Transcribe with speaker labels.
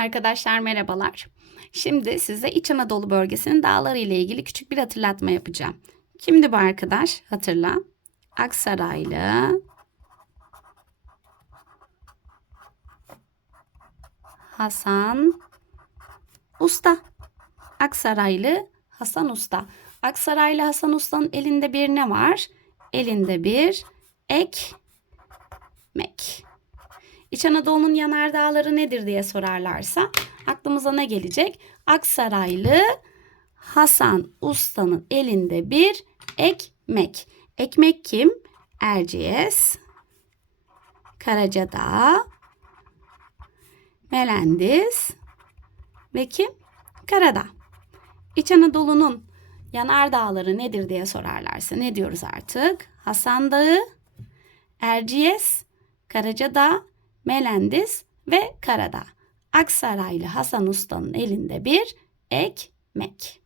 Speaker 1: Arkadaşlar merhabalar. Şimdi size İç Anadolu bölgesinin dağları ile ilgili küçük bir hatırlatma yapacağım. Kimdi bu arkadaş? Hatırla. Aksaraylı Hasan Usta. Aksaraylı Hasan Usta. Aksaraylı Hasan Usta'nın elinde bir ne var? Elinde bir ekmek. İç Anadolu'nun yanardağları nedir diye sorarlarsa aklımıza ne gelecek? Aksaraylı Hasan Usta'nın elinde bir ekmek. Ekmek kim? Erciyes, Karacadağ, Melendiz ve kim? Karadağ. İç Anadolu'nun yanardağları nedir diye sorarlarsa ne diyoruz artık? Hasan Dağı, Erciyes, Karacadağ, Melendiz ve Karadağ. Aksaraylı Hasan Usta'nın elinde bir ekmek.